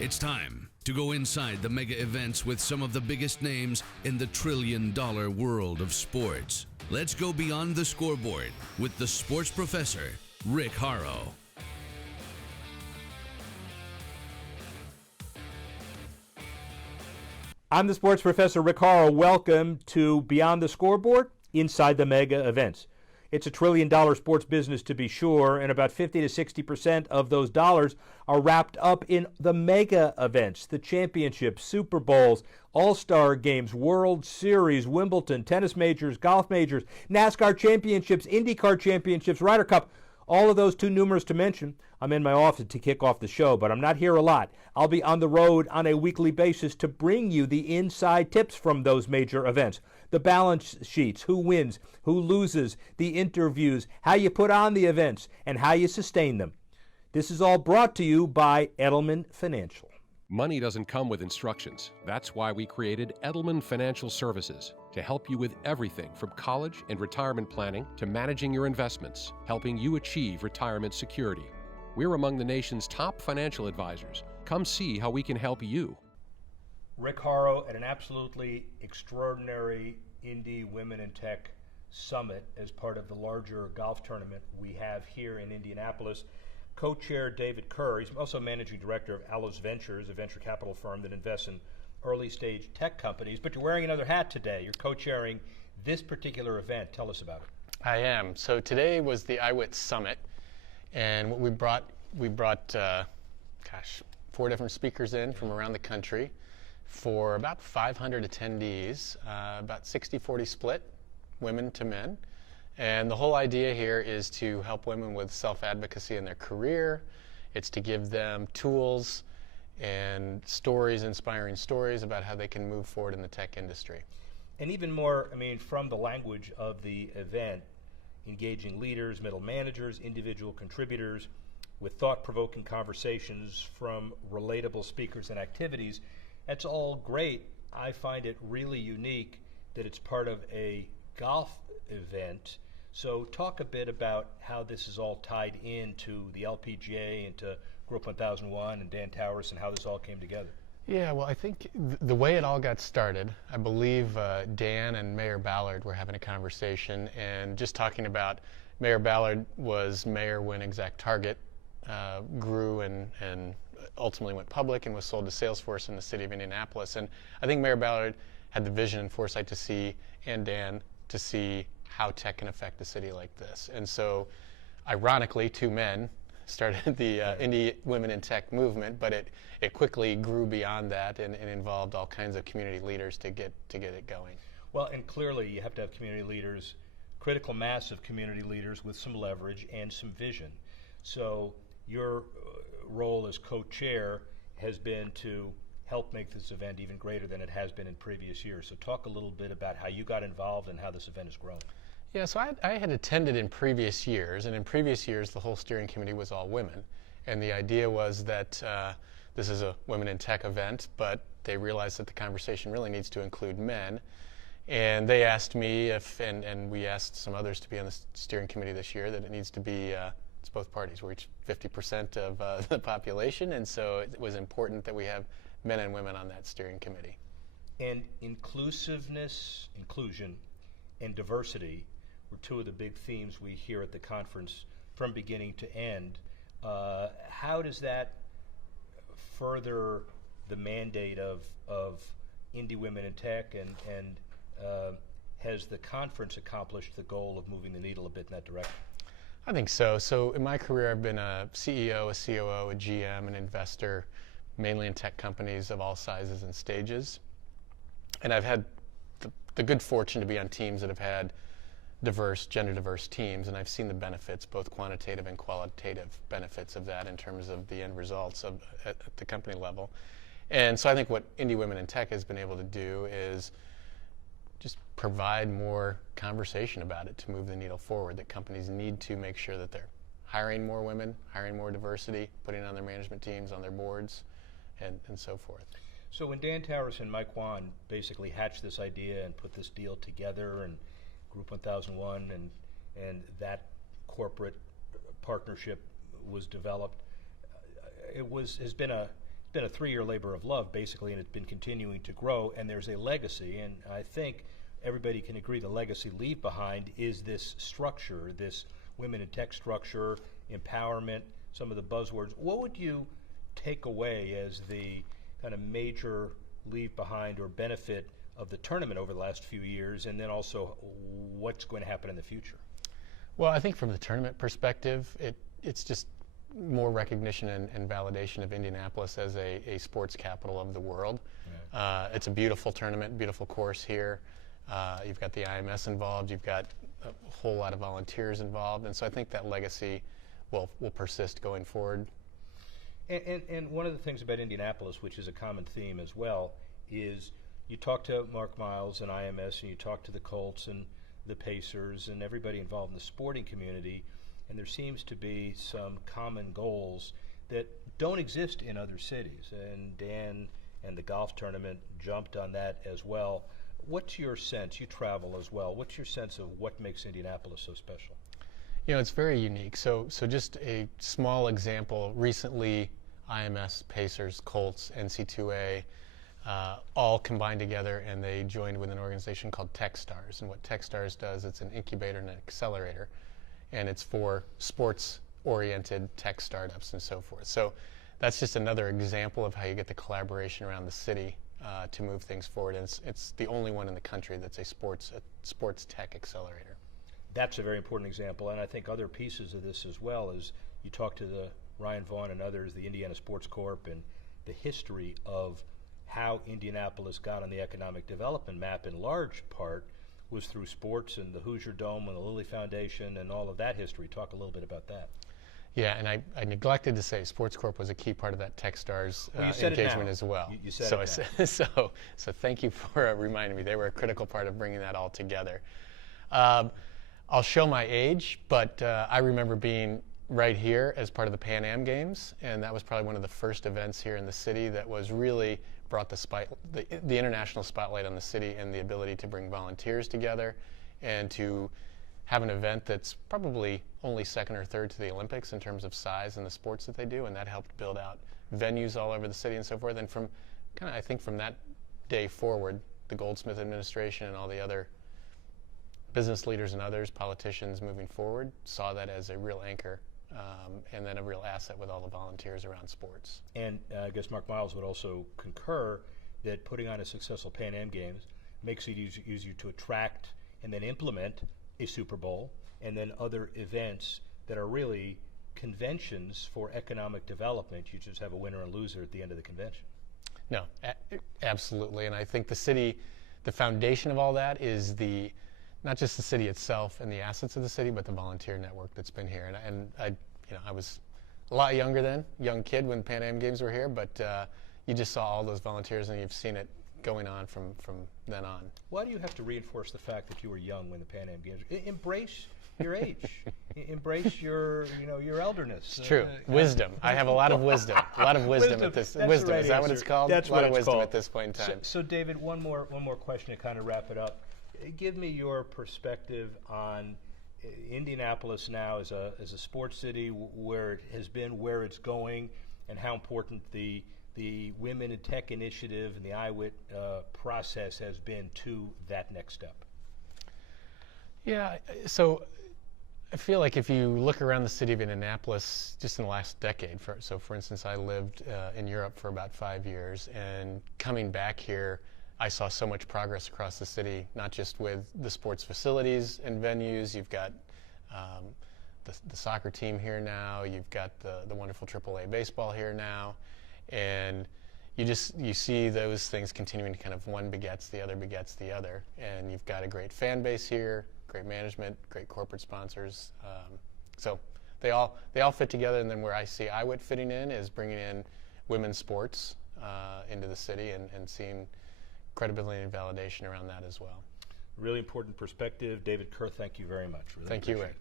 It's time to go inside the mega events with some of the biggest names in the trillion-dollar world of sports. Let's go beyond the scoreboard with the sports professor, Rick Horrow. I'm the sports professor, Rick Horrow. Welcome to Beyond the Scoreboard, Inside the Mega Events. It's a trillion-dollar sports business, to be sure, and about 50 to 60% of those dollars are wrapped up in the mega events, the championships, Super Bowls, All-Star Games, World Series, Wimbledon, tennis majors, golf majors, NASCAR championships, IndyCar championships, Ryder Cup. All of those too numerous to mention. I'm in my office to kick off the show, but I'm not here a lot. I'll be on the road on a weekly basis to bring you the inside tips from those major events. The balance sheets, who wins, who loses, the interviews, how you put on the events, and how you sustain them. This is all brought to you by Edelman Financial. Money doesn't come with instructions. That's why we created Edelman Financial Services to help you with everything from college and retirement planning to managing your investments, helping you achieve retirement security. We're among the nation's top financial advisors. Come see how we can help you. Rick Horrow at an absolutely extraordinary Indy Women in Tech Summit as part of the larger golf tournament we have here in Indianapolis. Co-chair David Kerr, he's also managing director of Allos Ventures, a venture capital firm that invests in early-stage tech companies. But you're wearing another hat today. You're co-chairing this particular event. Tell us about it. I am. So today was the IWiT Summit, and what we brought 4 different speakers in from around the country for about 500 attendees, about 60-40 split, women to men. And the whole idea here is to help women with self-advocacy in their career. It's to give them tools and stories, inspiring stories about how they can move forward in the tech industry. And even more, from the language of the event, engaging leaders, middle managers, individual contributors with thought-provoking conversations from relatable speakers and activities. That's all great. I find it really unique that it's part of a golf event. So talk a bit about how this is all tied into the LPGA and to Group 1001 and Dan Towers and how this all came together. Yeah, well, I think the way it all got started, I believe Dan and Mayor Ballard were having a conversation and just talking about Mayor Ballard was mayor when Exact Target grew and ultimately went public and was sold to Salesforce in the city of Indianapolis. And I think Mayor Ballard had the vision and foresight to see, and Dan, to see how tech can affect a city like this. And so, ironically, 2 men started the Indy Women in Tech movement, but it quickly grew beyond that and involved all kinds of community leaders to get it going. Well, and clearly you have to have community leaders, critical mass of community leaders with some leverage and some vision. So your role as co-chair has been to help make this event even greater than it has been in previous years. So talk a little bit about how you got involved and how this event has grown. Yeah, so I had attended in previous years, and in previous years the whole steering committee was all women. And the idea was that this is a Women in Tech event, but they realized that the conversation really needs to include men. And they asked me if, and we asked some others to be on the steering committee this year, that it needs to be, it's both parties. We reach 50% of the population, and so it was important that we have men and women on that steering committee. And inclusiveness, inclusion, and diversity were 2 of the big themes we hear at the conference from beginning to end. How does that further the mandate of Indy Women in Tech, and has the conference accomplished the goal of moving the needle a bit in that direction? I think so. So in my career, I've been a CEO, a COO, a GM, an investor, mainly in tech companies of all sizes and stages. And I've had the good fortune to be on teams that have had gender diverse teams, and I've seen the benefits, both quantitative and qualitative benefits of that in terms of the end results at the company level. And so I think what Indy Women in Tech has been able to do is just provide more conversation about it to move the needle forward, that companies need to make sure that they're hiring more women, hiring more diversity, putting it on their management teams, on their boards, and so forth. So when Dan Towers and Mike Wan basically hatched this idea and put this deal together, and Group 1001 and that corporate partnership was developed, has been a been a 3-year labor of love, basically, and it's been continuing to grow, and there's a legacy, and I think everybody can agree the legacy leave behind is this structure, this women in tech structure, empowerment, some of the buzzwords. What would you take away as the kind of major leave behind or benefit of the tournament over the last few years, and then also what's going to happen in the future? Well, I think from the tournament perspective, it's just more recognition and validation of Indianapolis as a sports capital of the world. Yeah. It's a beautiful tournament, beautiful course here. You've got the IMS involved, you've got a whole lot of volunteers involved, and so I think that legacy will persist going forward. And one of the things about Indianapolis, which is a common theme as well, is you talk to Mark Miles and IMS, and you talk to the Colts and the Pacers and everybody involved in the sporting community, and there seems to be some common goals that don't exist in other cities. And Dan and the golf tournament jumped on that as well. What's your sense? You travel as well. What's your sense of what makes Indianapolis so special? You know, it's very unique. So just a small example. Recently, IMS, Pacers, Colts, NC2A, all combined together, and they joined with an organization called TechStars. And what TechStars does, it's an incubator and an accelerator, and it's for sports-oriented tech startups and so forth. So that's just another example of how you get the collaboration around the city to move things forward. And it's the only one in the country that's a sports tech accelerator. That's a very important example, and I think other pieces of this as well is you talk to the Ryan Vaughn and others, the Indiana Sports Corp, and the history of how Indianapolis got on the economic development map in large part was through sports and the Hoosier Dome and the Lilly Foundation and all of that history. Talk a little bit about that. Yeah, and I neglected to say Sports Corp was a key part of that TechStars engagement as well. You said it now. So thank you for reminding me. They were a critical part of bringing that all together. I'll show my age, but I remember being right here as part of the Pan Am Games, and that was probably one of the first events here in the city that was really brought the international spotlight on the city and the ability to bring volunteers together and to have an event that's probably only second or third to the Olympics in terms of size and the sports that they do, and that helped build out venues all over the city and so forth. And I think from that day forward, the Goldsmith administration and all the other business leaders and others, politicians moving forward, saw that as a real anchor and then a real asset with all the volunteers around sports. And I guess Mark Miles would also concur that putting on a successful Pan Am Games makes it easier to attract and then implement a Super Bowl and then other events that are really conventions for economic development. You just have a winner and loser at the end of the convention. No, absolutely. And I think the city, the foundation of all that is not just the city itself and the assets of the city, but the volunteer network that's been here. And I was a lot younger then, young kid when Pan Am Games were here, but you just saw all those volunteers and you've seen it going on from then on. Why do you have to reinforce the fact that you were young when the Pan Am Games? Embrace your age. Embrace your elderness. It's true. Wisdom. I have a lot of wisdom. A lot of wisdom at this. Wisdom. Is that what it's called? That's what it's wisdom called at this point in time. So David, one more question to kind of wrap it up. Give me your perspective on Indianapolis now as a sports city, where it has been, where it's going, and how important the Women in Tech initiative and the IWiT process has been to that next step. Yeah, so I feel like if you look around the city of Indianapolis just in the last decade, for instance, I lived in Europe for about 5 years, and coming back here, I saw so much progress across the city, not just with the sports facilities and venues. You've got the soccer team here now. You've got the wonderful AAA baseball here now. And you see those things continuing to kind of one begets the other. And you've got a great fan base here, great management, great corporate sponsors. So they all fit together. And then where I see IWiT fitting in is bringing in women's sports into the city and seeing credibility and validation around that as well. Really important perspective. David Kerr, thank you very much. Really thank you, Rick.